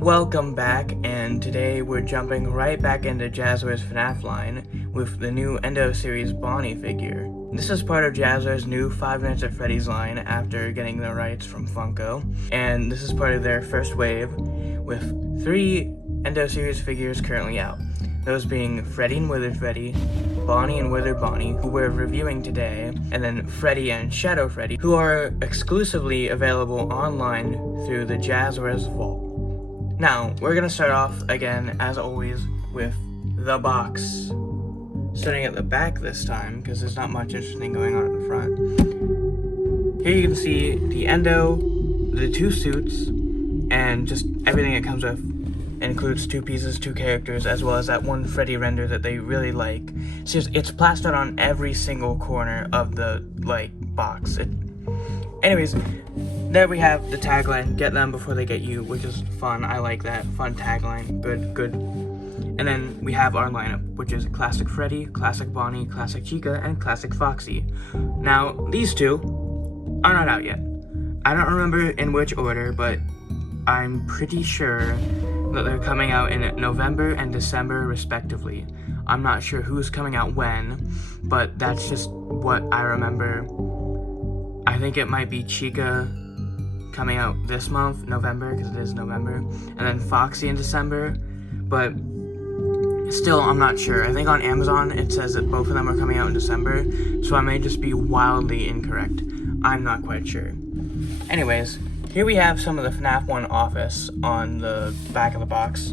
Welcome back, and today we're jumping right back into Jazzware's FNaF line with the new Endo series Bonnie figure. This is part of Jazzware's new 5 Nights at Freddy's line after getting the rights from Funko, and this is part of their first wave with 3 Endo series figures currently out. Those being Freddy and Withered Freddy, Bonnie and Withered Bonnie, who we're reviewing today, and then Freddy and Shadow Freddy, who are exclusively available online through the Jazzware's Vault. Now, we're gonna start off again, as always, with the box. Starting at the back this time, because there's not much interesting going on at the front. Here you can see the Endo, the 2 suits, and just everything it comes with. It includes 2 pieces, 2 characters, as well as that one Freddy render that they really like. It's plastered on every single corner of the, box. Anyways, there we have the tagline, get them before they get you, which is fun. I like that. Fun tagline. Good. And then we have our lineup, which is Classic Freddy, Classic Bonnie, Classic Chica, and Classic Foxy. Now, these 2 are not out yet. I don't remember in which order, but I'm pretty sure that they're coming out in November and December, respectively. I'm not sure who's coming out when, but that's just what I remember. I think it might be Chica coming out this month, November, because it is November, and then Foxy in December, but still, I'm not sure. I think on Amazon it says that both of them are coming out in December, so I may just be wildly incorrect. I'm not quite sure. Anyways, here we have some of the FNaF 1 office on the back of the box,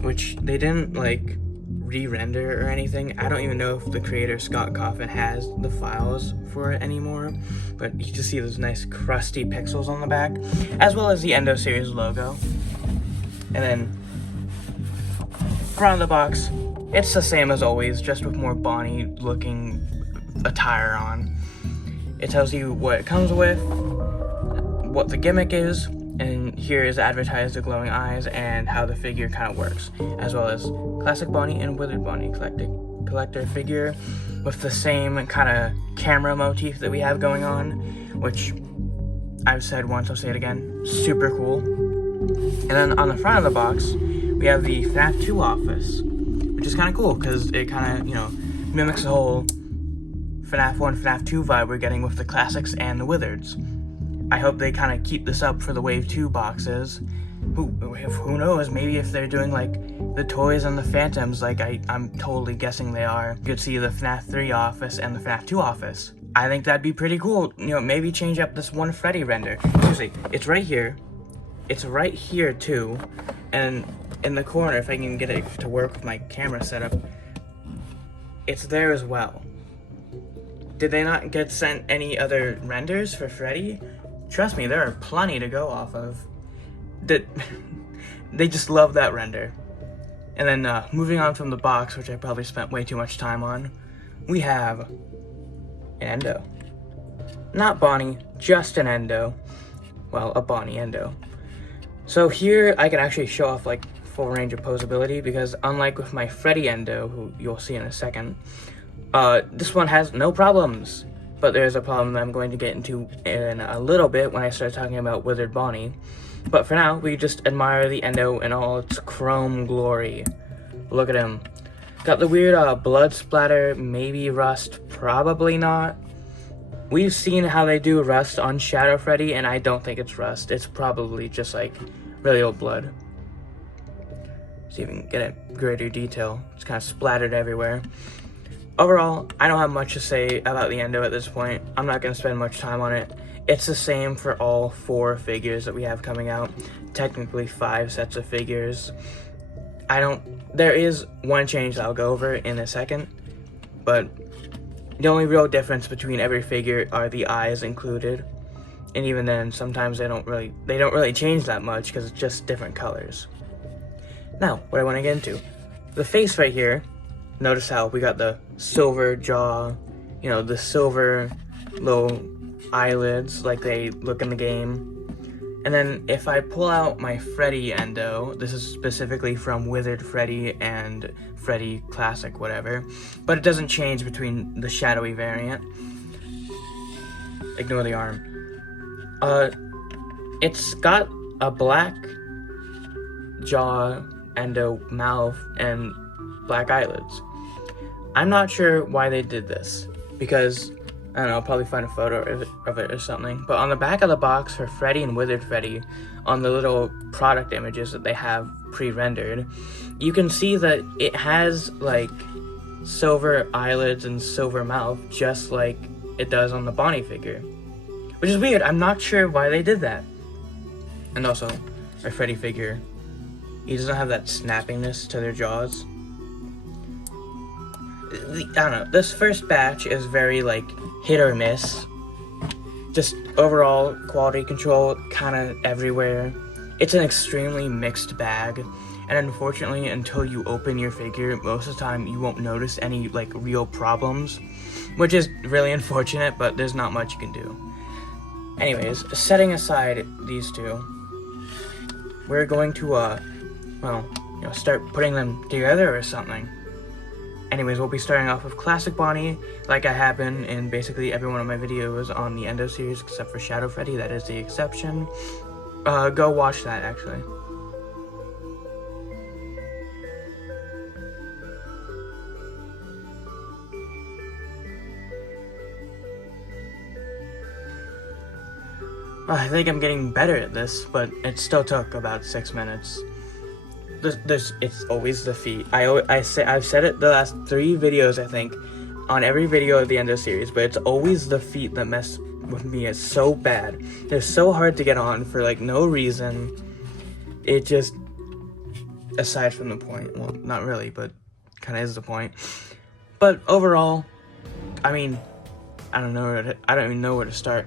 which they didn't, re-render or anything. I don't even know if the creator, Scott Coffin, has the files for it anymore, but you just see those nice crusty pixels on the back, as well as the Endo series logo. And then, front of the box, it's the same as always, just with more Bonnie-looking attire on. It tells you what it comes with, what the gimmick is, and here is advertised the glowing eyes and how the figure kind of works, as well as Classic Bonnie and Withered Bonnie collector figure with the same kind of camera motif that we have going on, which I've said once, I'll say it again, super cool. And then on the front of the box, we have the FNaF 2 office, which is kind of cool because it kind of, mimics the whole FNaF 1, FNaF 2 vibe we're getting with the classics and the Withereds. I hope they kind of keep this up for the Wave 2 boxes. Who knows, maybe if they're doing the toys and the Phantoms, I'm totally guessing they are. You could see the FNaF 3 office and the FNaF 2 office. I think that'd be pretty cool. Maybe change up this one Freddy render. Seriously, it's right here. It's right here too. And in the corner, if I can get it to work with my camera setup, it's there as well. Did they not get sent any other renders for Freddy? Trust me, there are plenty to go off of. They just love that render. And then moving on from the box, which I probably spent way too much time on, we have an Endo. Not Bonnie, just an Endo. Well, a Bonnie Endo. So here I can actually show off full range of posability, because unlike with my Freddy Endo, who you'll see in a second, this one has no problems. But there's a problem that I'm going to get into in a little bit when I start talking about Withered Bonnie. But for now, we just admire the Endo in all its chrome glory. Look at him. Got the weird blood splatter, maybe rust, probably not. We've seen how they do rust on Shadow Freddy, and I don't think it's rust. It's probably just really old blood. See if we can get a greater detail. It's kind of splattered everywhere. Overall, I don't have much to say about the Endo at this point. I'm not going to spend much time on it. It's the same for all 4 figures that we have coming out. Technically 5 sets of figures. There is one change that I'll go over in a second, but the only real difference between every figure are the eyes included. And even then, sometimes they don't really change that much because it's just different colors. Now, what I want to get into. The face right here. Notice how we got the silver jaw, the silver little eyelids like they look in the game. And then if I pull out my Freddy Endo, this is specifically from Withered Freddy and Freddy Classic, whatever, but it doesn't change between the shadowy variant. Ignore the arm. It's got a black jaw, endo mouth, and black eyelids. I'm not sure why they did this, because, I don't know, I'll probably find a photo of it or something, but on the back of the box for Freddy and Withered Freddy, on the little product images that they have pre-rendered, you can see that it has, like, silver eyelids and silver mouth, just like it does on the Bonnie figure. Which is weird, I'm not sure why they did that. And also, our Freddy figure, he doesn't have that snappiness to their jaws. I don't know, this first batch is very, like, hit or miss. Just overall quality control kind of everywhere. It's an extremely mixed bag, and unfortunately, until you open your figure, most of the time you won't notice any, like, real problems, which is really unfortunate, but there's not much you can do. Anyways, setting aside these two, we're going to, well, you know, start putting them together or something. Anyways, we'll be starting off with Classic Bonnie, like I have been in basically every one of my videos on the Endo series, except for Shadow Freddy, that is the exception. Go watch that, actually. I think I'm getting better at this, but it still took about 6 minutes. It's always the feet. I've said it the last 3 videos, I think, on every video of the Endo series, but it's always the feet that mess with me. It's so bad. They're so hard to get on for, like, no reason. It just, aside from the point, well, not really, but kind of is the point. But overall, I mean, I don't even know where to start.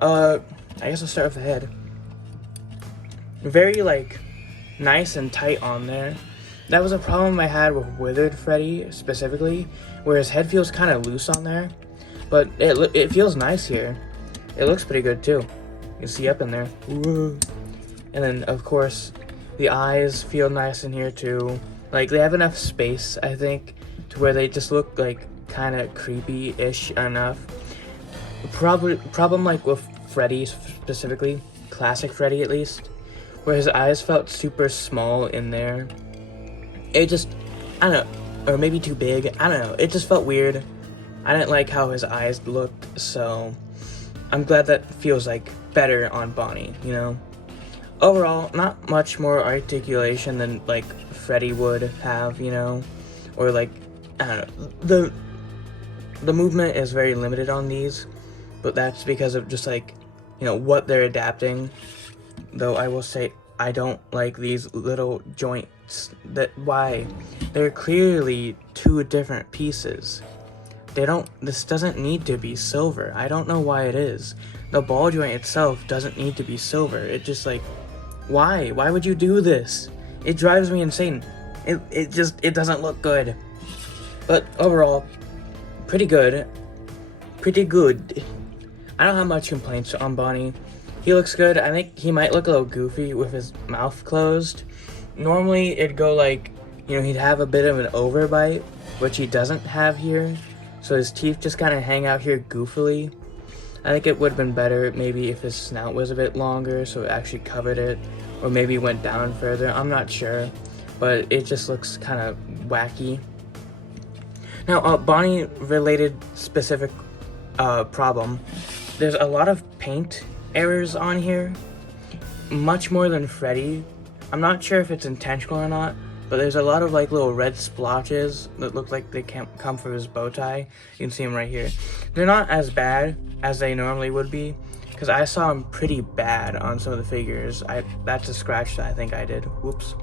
I guess I'll start with the head. Very, like, nice and tight on there. That was a problem I had with Withered Freddy specifically, where his head feels kind of loose on there, but it feels nice here. It looks pretty good too. You can see up in there. Ooh. And then of course the eyes feel nice in here too. Like, they have enough space, I think, to where they just look like kind of creepy-ish enough. Problem like with Freddy specifically, Classic Freddy at least, where his eyes felt super small in there. It just, I don't know, or maybe too big, I don't know, it just felt weird. I didn't like how his eyes looked, so I'm glad that feels like better on Bonnie, you know? Overall, not much more articulation than, like, Freddy would have, you know? Or, like, I don't know, the movement is very limited on these, but that's because of just, like, you know, what they're adapting. Though I will say, I don't like these little joints. Why? They're clearly 2 different pieces. This doesn't need to be silver. I don't know why it is. The ball joint itself doesn't need to be silver. It just, like, why? Why would you do this? It drives me insane. It doesn't look good. But overall, pretty good. Pretty good. I don't have much complaints on Bonnie. He looks good. I think he might look a little goofy with his mouth closed. Normally, it'd go like, you know, he'd have a bit of an overbite, which he doesn't have here. So his teeth just kind of hang out here goofily. I think it would have been better maybe if his snout was a bit longer, so it actually covered it. Or maybe went down further. I'm not sure. But it just looks kind of wacky. Now, Bonnie-related specific problem. There's a lot of paint errors on here, much more than Freddy. I'm not sure if it's intentional or not, but there's a lot of, like, little red splotches that look like they can't come from his bow tie. You can see them right here. They're not as bad as they normally would be, because I saw them pretty bad on some of the figures. That's a scratch that I think I did. Whoops.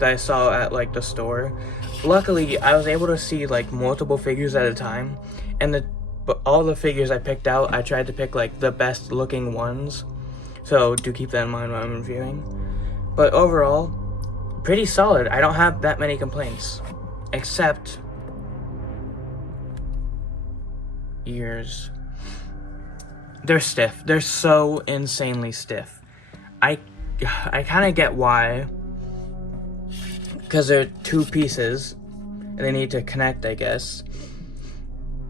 That I saw at, like, the store. Luckily, I was able to see, like, multiple figures at a time, and all the figures I picked out, I tried to pick, like, the best looking ones. So do keep that in mind when I'm reviewing. But overall, pretty solid. I don't have that many complaints. Except ears. They're stiff. They're so insanely stiff. I kind of get why. Because they're 2 pieces. And they need to connect, I guess.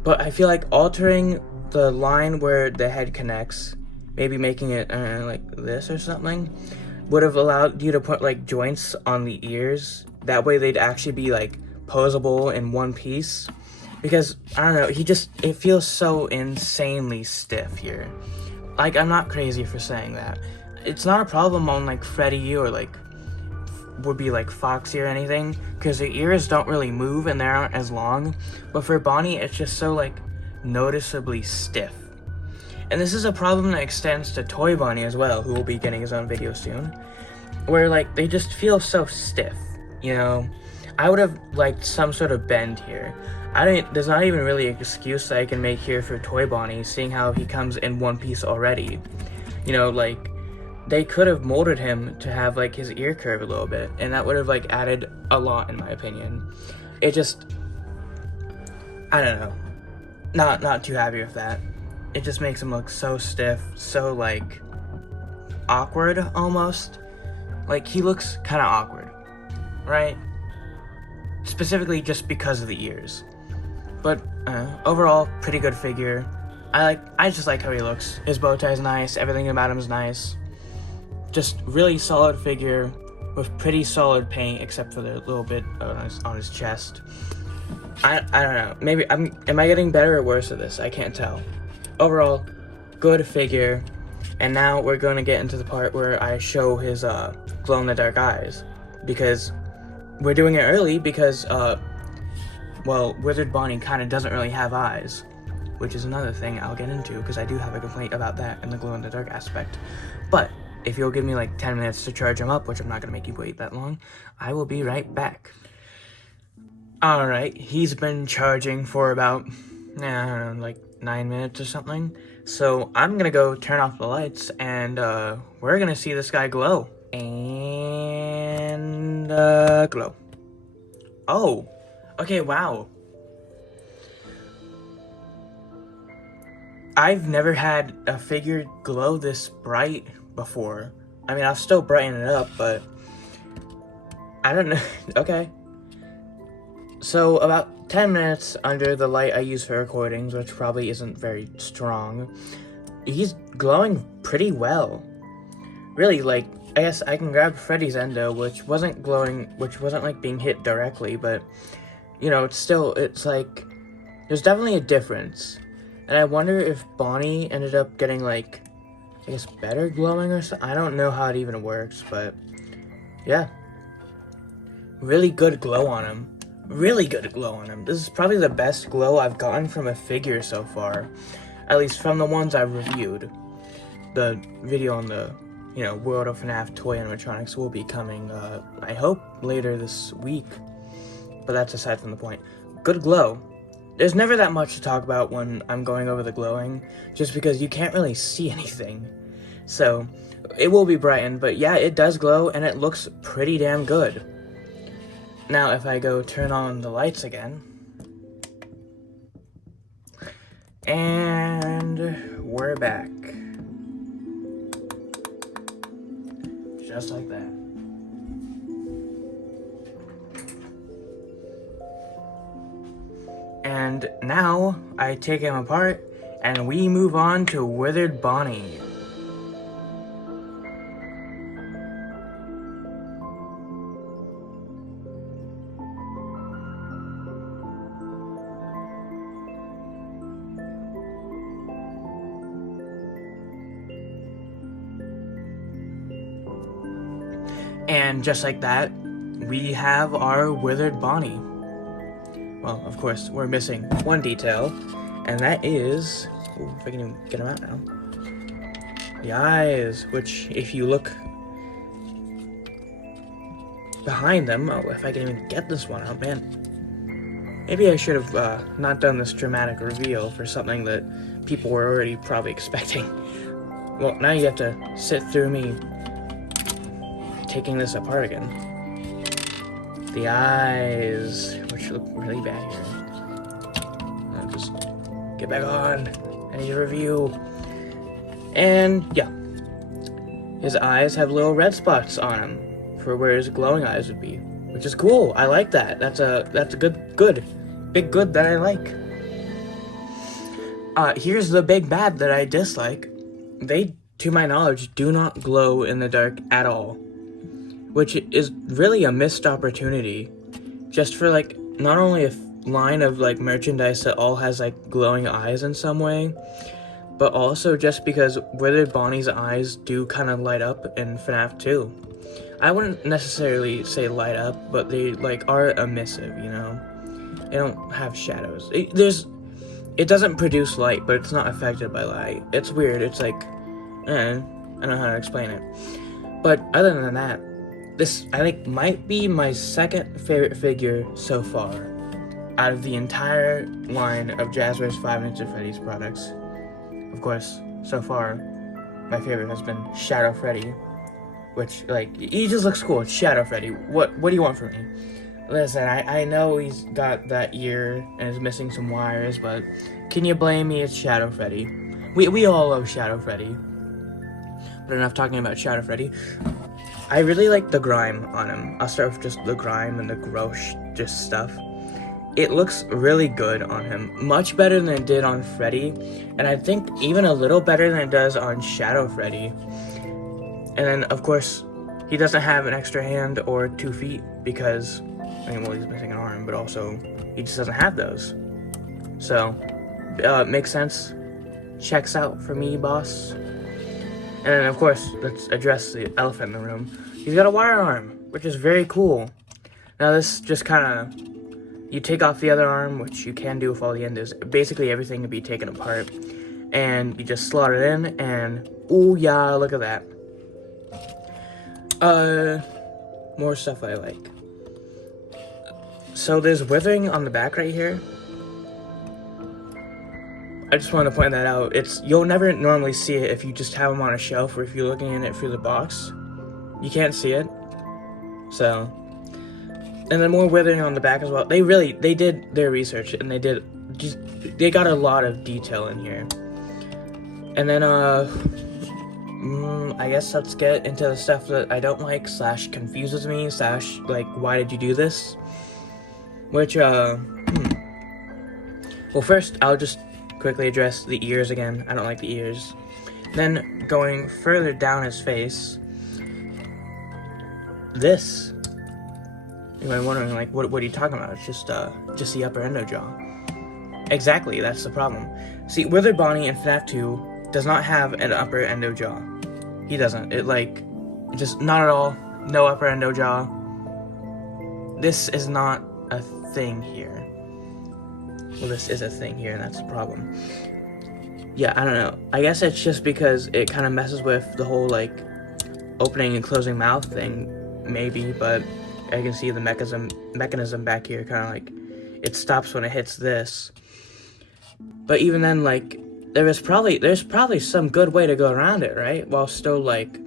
But I feel like altering the line where the head connects, maybe making it like this or something, would have allowed you to put like joints on the ears. That way they'd actually be like posable in one piece. Because, I don't know, it feels so insanely stiff here. Like, I'm not crazy for saying that. It's not a problem on like Freddy or like would be like Foxy or anything, because the ears don't really move and they aren't as long. But for Bonnie, it's just so like noticeably stiff. And this is a problem that extends to Toy Bonnie as well, who will be getting his own video soon, where like they just feel so stiff, you know? I would have liked some sort of bend here. There's not even really an excuse that I can make here for Toy Bonnie, seeing how he comes in one piece already. You know, like, they could have molded him to have like his ear curve a little bit, and that would have like added a lot in my opinion. It just, I don't know, not too happy with that. It just makes him look so stiff, so like awkward almost. Like, he looks kind of awkward, right? Specifically just because of the ears. But overall, pretty good figure. I just like how he looks. His bow tie's nice, everything about him is nice. Just really solid figure with pretty solid paint, except for the little bit on his chest. I don't know. Maybe am I getting better or worse at this? I can't tell. Overall, good figure. And now we're going to get into the part where I show his glow-in-the-dark eyes, because we're doing it early because well, Withered Bonnie kind of doesn't really have eyes, which is another thing I'll get into, because I do have a complaint about that in the glow-in-the-dark aspect. But if you'll give me like 10 minutes to charge him up, which I'm not going to make you wait that long, I will be right back. Alright, he's been charging for about, I don't know, like 9 minutes or something. So I'm going to go turn off the lights, and we're going to see this guy glow. And glow. Oh, okay, wow. I've never had a figure glow this bright before. I mean, I'll still brighten it up, but I don't know. Okay. So about 10 minutes under the light I use for recordings, which probably isn't very strong, he's glowing pretty well. Really, like, I guess I can grab Freddy's Endo, which wasn't glowing, which wasn't like being hit directly, but you know, it's like, there's definitely a difference. And I wonder if Bonnie ended up getting like, I guess, better glowing or something. I don't know how it even works, but yeah. Really good glow on him. Really good glow on him. This is probably the best glow I've gotten from a figure so far. At least from the ones I've reviewed. The video on the, you know, World of FNaF toy animatronics will be coming, I hope, later this week. But that's aside from the point. Good glow. There's never that much to talk about when I'm going over the glowing, just because you can't really see anything. So, it will be brightened, but yeah, it does glow, and it looks pretty damn good. Now, if I go turn on the lights again, and we're back. Just like that. And now, I take him apart, and we move on to Withered Bonnie. And just like that, we have our Withered Bonnie. Well, of course, we're missing one detail, and that is, ooh, if I can even get them out now, the eyes, which if you look behind them, oh, if I can even get this one out, man. Maybe I should have not done this dramatic reveal for something that people were already probably expecting. Well, now you have to sit through me taking this apart again. The eyes, which look really bad here. I'll just get back on. I need a review. And yeah, his eyes have little red spots on them for where his glowing eyes would be, which is cool. I like that. That's a big good that I like. Here's the big bad that I dislike. They to my knowledge, do not glow in the dark at all, which is really a missed opportunity, just for like not only a line of like merchandise that all has like glowing eyes in some way, but also just because Withered Bonnie's eyes do kind of light up in FNaF 2. I wouldn't necessarily say light up, but they like are emissive, you know? They don't have shadows. It doesn't produce light, but it's not affected by light. It's weird. It's like, I don't know how to explain it. But other than that, this, I think, might be my second favorite figure so far out of the entire line of Jazzwares 5 Nights at Freddy's products. Of course, so far, my favorite has been Shadow Freddy, which, like, he just looks cool. It's Shadow Freddy. What do you want from me? Listen, I know he's got that ear and is missing some wires, but can you blame me? It's Shadow Freddy. We all love Shadow Freddy. But enough talking about Shadow Freddy. I really like the grime on him. I'll start with just the grime and the gross just stuff. It looks really good on him. Much better than it did on Freddy. And I think even a little better than it does on Shadow Freddy. And then, of course, he doesn't have an extra hand or 2 feet because, I mean, well, he's missing an arm, but also he just doesn't have those. So, makes sense. Checks out for me, boss. And then, of course, let's address the elephant in the room. He's got a wire arm, which is very cool. Now, this just kind of, you take off the other arm, which you can do with all the endos. Basically, everything can be taken apart. And you just slot it in, and, ooh, yeah, look at that. More stuff I like. So there's withering on the back right here. I just wanted to point that out. You'll never normally see it if you just have them on a shelf or if you're looking at it through the box. You can't see it. So, and then more withering on the back as well. They did their research and they got a lot of detail in here. And then, I guess let's get into the stuff that I don't like / confuses me / like, why did you do this? Which, well, first, I'll just quickly address the ears again. I don't like the ears. Then, going further down his face, this. You might be wondering, like, what are you talking about? It's just the upper endo jaw. Exactly, that's the problem. See, Withered Bonnie in FNaF 2 does not have an upper endo jaw. He doesn't. Just not at all. No upper endo jaw. This is not a thing here. Well, this is a thing here, and that's the problem. Yeah, I don't know. I guess it's just because it kind of messes with the whole, like, opening and closing mouth thing, maybe, but I can see the mechanism back here, kind of like, it stops when it hits this. But even then, like, there's probably some good way to go around it, right? While still, like,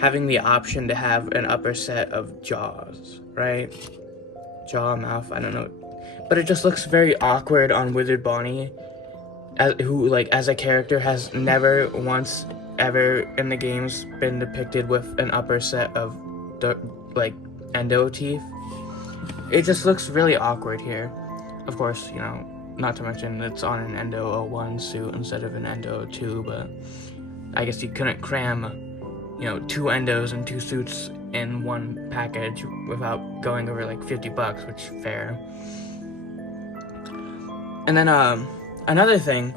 having the option to have an upper set of jaws, right? Jaw, mouth, I don't know. But it just looks very awkward on Withered Bonnie, who, like, as a character has never once ever in the games been depicted with an upper set of, like, endo teeth. It just looks really awkward here. Of course, you know, not to mention it's on an Endo 01 suit instead of an Endo 02, but I guess you couldn't cram, you know, 2 endos and 2 suits in one package without going over like $50, which is fair. And then another thing,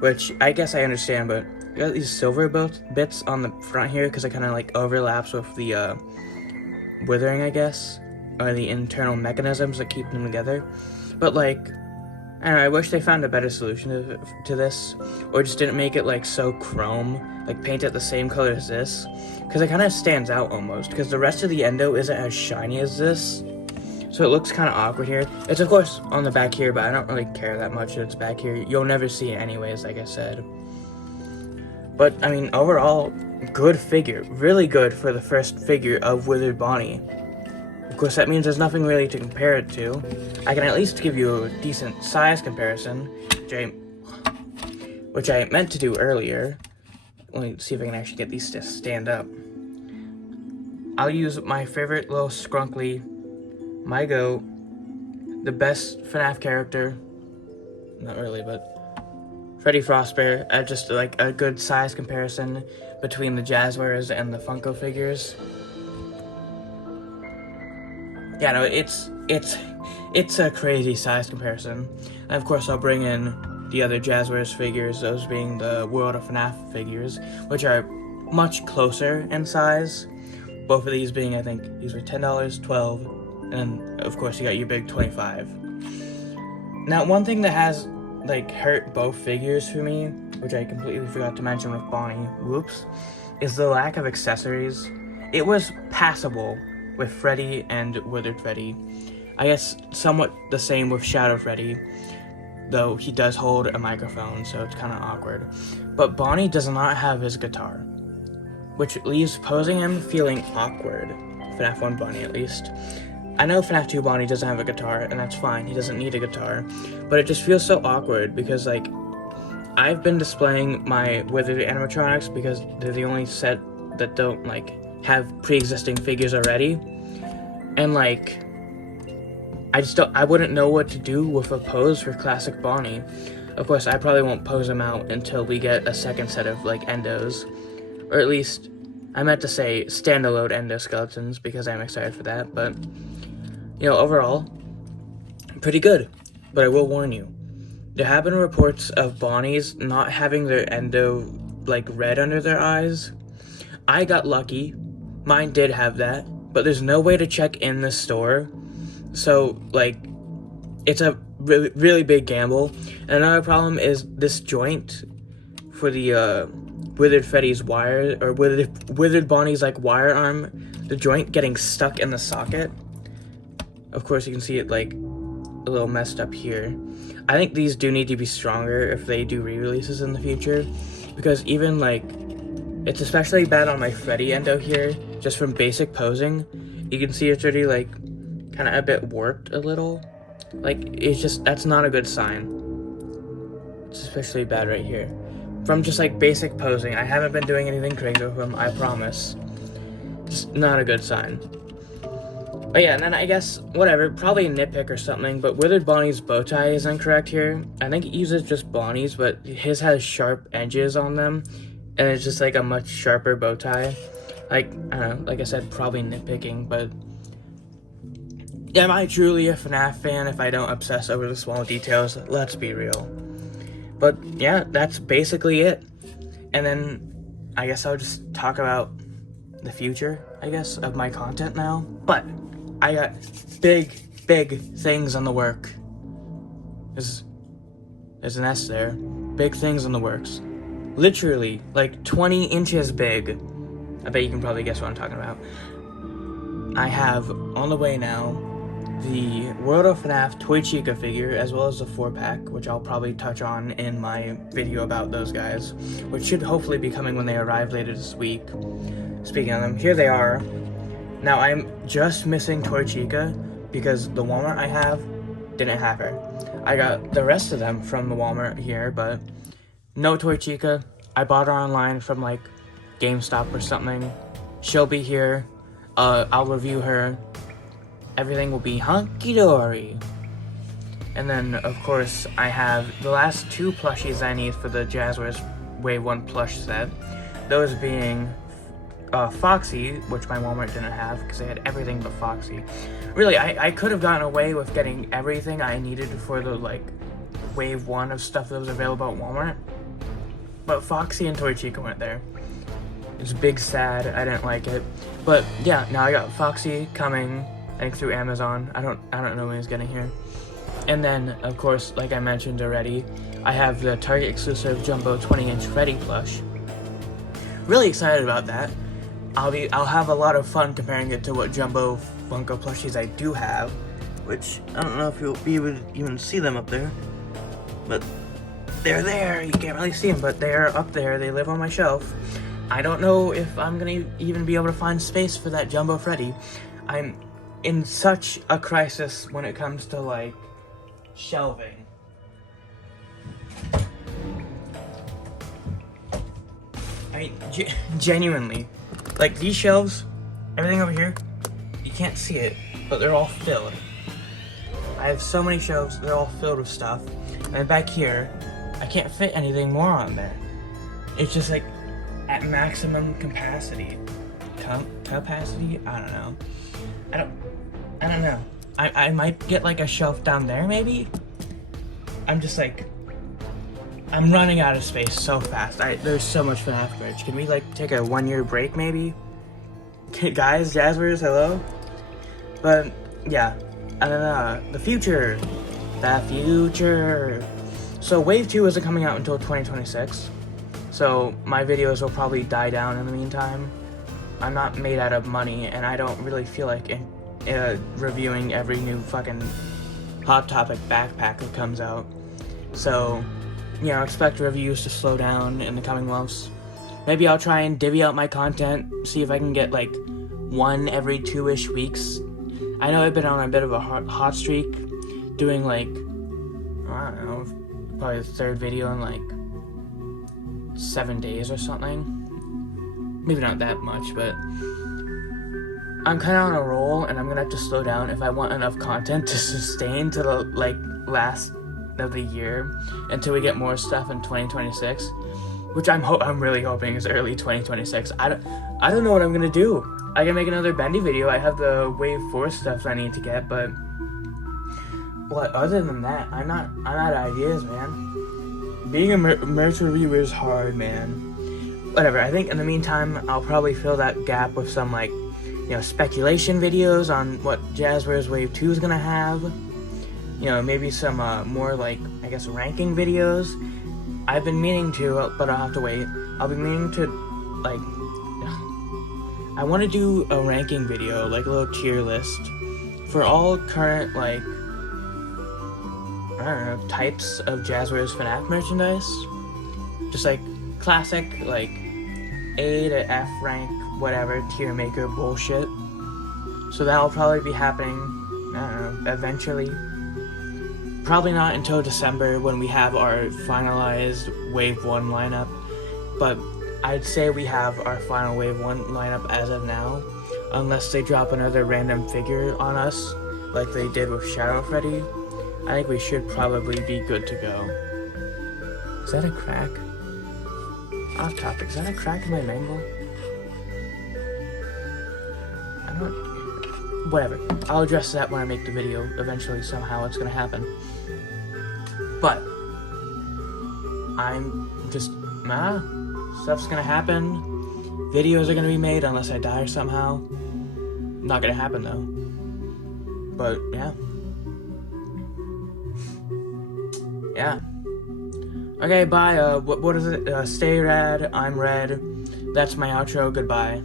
which I guess I understand, but you got these silver bits on the front here because it kind of like overlaps with the withering, I guess, or the internal mechanisms that keep them together. But like, I don't know, I wish they found a better solution to this, or just didn't make it like so chrome, like paint it the same color as this, because it kind of stands out almost, because the rest of the endo isn't as shiny as this. So it looks kind of awkward here. It's of course on the back here, but I don't really care that much that it's back here. You'll never see it anyways, like I said. But, I mean, overall, good figure. Really good for the first figure of Withered Bonnie. Of course, that means there's nothing really to compare it to. I can at least give you a decent size comparison, which I meant to do earlier. Let me see if I can actually get these to stand up. I'll use my favorite little scrunkly, my goat, the best FNaF character, not really, but Freddy Frostbear, just like a good size comparison between the Jazzwares and the Funko figures. Yeah, no, it's a crazy size comparison. And of course, I'll bring in the other Jazzwares figures, those being the World of FNaF figures, which are much closer in size. Both of these being, I think, these were $10, $12, and of course you got your big $25. Now, one thing that has like hurt both figures for me, which I completely forgot to mention with Bonnie, whoops, is the lack of accessories. It was passable with Freddy and Withered Freddy. I guess somewhat the same with Shadow Freddy, though he does hold a microphone, so it's kind of awkward. But Bonnie does not have his guitar, which leaves posing him feeling awkward. FNaF 1 Bonnie, at least. I know FNaF 2 Bonnie doesn't have a guitar, and that's fine, he doesn't need a guitar, but it just feels so awkward because, like, I've been displaying my Withered animatronics because they're the only set that don't, like, have pre-existing figures already, and, like, I wouldn't know what to do with a pose for classic Bonnie. Of course, I probably won't pose him out until we get a second set of, like, endos, or at least, I meant to say standalone endoskeletons because I'm excited for that, but, you know, overall, pretty good. But I will warn you, there have been reports of Bonnies not having their endo, like, red under their eyes. I got lucky, mine did have that, but there's no way to check in the store, so, like, it's a really, really big gamble. And another problem is this joint for the, Withered Freddy's wire, or Withered Bonnie's, like, wire arm, the joint getting stuck in the socket. Of course, you can see it, like, a little messed up here. I think these do need to be stronger if they do re-releases in the future, because even, like, it's especially bad on my Freddy endo here, just from basic posing. You can see it's already, like, kind of a bit warped a little. Like, it's just, that's not a good sign. It's especially bad right here. From just, like, basic posing, I haven't been doing anything crazy with them, I promise. Just not a good sign. But yeah, and then I guess, whatever, probably a nitpick or something, but Withered Bonnie's bow tie is incorrect here. I think it uses just Bonnie's, but his has sharp edges on them, and it's just, like, a much sharper bow tie. Like, I don't know, like I said, probably nitpicking, but am I truly a FNaF fan if I don't obsess over the small details? Let's be real. But yeah, that's basically it. And then I guess I'll just talk about the future, I guess, of my content now. But I got big things on the work. There's an S there. Big things in the works. Literally, like 20 inches big. I bet you can probably guess what I'm talking about. I have on the way now the World of FNaF Toy Chica figure, as well as the 4-pack, which I'll probably touch on in my video about those guys, which should hopefully be coming when they arrive later this week. Speaking of them, here they are. Now, I'm just missing Toy Chica because the Walmart I have didn't have her. I got the rest of them from the Walmart here, but no Toy Chica. I bought her online from, like, GameStop or something. She'll be here. I'll review her. Everything will be hunky-dory. And then, of course, I have the last 2 plushies I need for the Jazzwares Wave 1 plush set. Those being Foxy, which my Walmart didn't have because they had everything but Foxy. Really, I could have gotten away with getting everything I needed for the, like, Wave 1 of stuff that was available at Walmart. But Foxy and Toy Chica weren't there. It's big sad, I didn't like it. But yeah, now I got Foxy coming, I think through Amazon. I don't know when he's getting here. And then, of course, like I mentioned already, I have the Target exclusive Jumbo 20-inch Freddy plush. Really excited about that. I'll have a lot of fun comparing it to what Jumbo Funko plushies I do have, which I don't know if you'll be able to even see them up there, but they're there. You can't really see them, but they're up there. They live on my shelf. I don't know if I'm gonna even be able to find space for that Jumbo Freddy. I'm in such a crisis when it comes to, like, shelving. I mean, genuinely, like, these shelves, everything over here, you can't see it, but they're all filled. I have so many shelves, they're all filled with stuff. And then back here, I can't fit anything more on there. It's just like at maximum capacity. Capacity? I don't know. I don't know. I might get like a shelf down there maybe? I'm just like, I'm running out of space so fast. There's so much FNaF merch. Can we like take a 1-year break maybe? Okay, guys, Jazzwares, hello? But yeah, and then the future. So Wave 2 isn't coming out until 2026. So my videos will probably die down in the meantime. I'm not made out of money, and I don't really feel like reviewing every new fucking Hot Topic backpack that comes out. So, you know, expect reviews to slow down in the coming months. Maybe I'll try and divvy out my content, see if I can get like one every 2-ish weeks. I know I've been on a bit of a hot streak, doing like, I don't know, probably the 3rd video in like 7 days or something. Maybe not that much, but I'm kind of on a roll, and I'm gonna have to slow down if I want enough content to sustain to the like last of the year until we get more stuff in 2026, which I'm really hoping is early 2026. I don't know what I'm gonna do. I can make another bendy video. I have the Wave 4 stuff I need to get, but what other than that, I'm out of ideas, man. Being a merch reviewer is hard, man. Whatever, I think in the meantime, I'll probably fill that gap with some, like, you know, speculation videos on what Jazzwares Wave 2 is gonna have. You know, maybe some more, like, I guess, ranking videos. I've been meaning to, but I'll have to wait. I'll be meaning to, like, I want to do a ranking video, like a little tier list for all current, like, I don't know, types of Jazzwares FNaF merchandise. Just like classic, like A to F rank, whatever, tier maker bullshit. So that'll probably be happening, I don't know, eventually. Probably not until December when we have our finalized Wave 1 lineup, but I'd say we have our final Wave 1 lineup as of now, unless they drop another random figure on us, like they did with Shadow Freddy. I think we should probably be good to go. Is that a crack? Off topic, is that a crack in my mangle? I don't... Whatever. I'll address that when I make the video. Eventually, somehow, it's gonna happen. But I'm just... Stuff's gonna happen. Videos are gonna be made unless I die somehow. Not gonna happen, though. But, yeah. Yeah. Okay, bye. What is it? Stay rad. I'm red. That's my outro. Goodbye.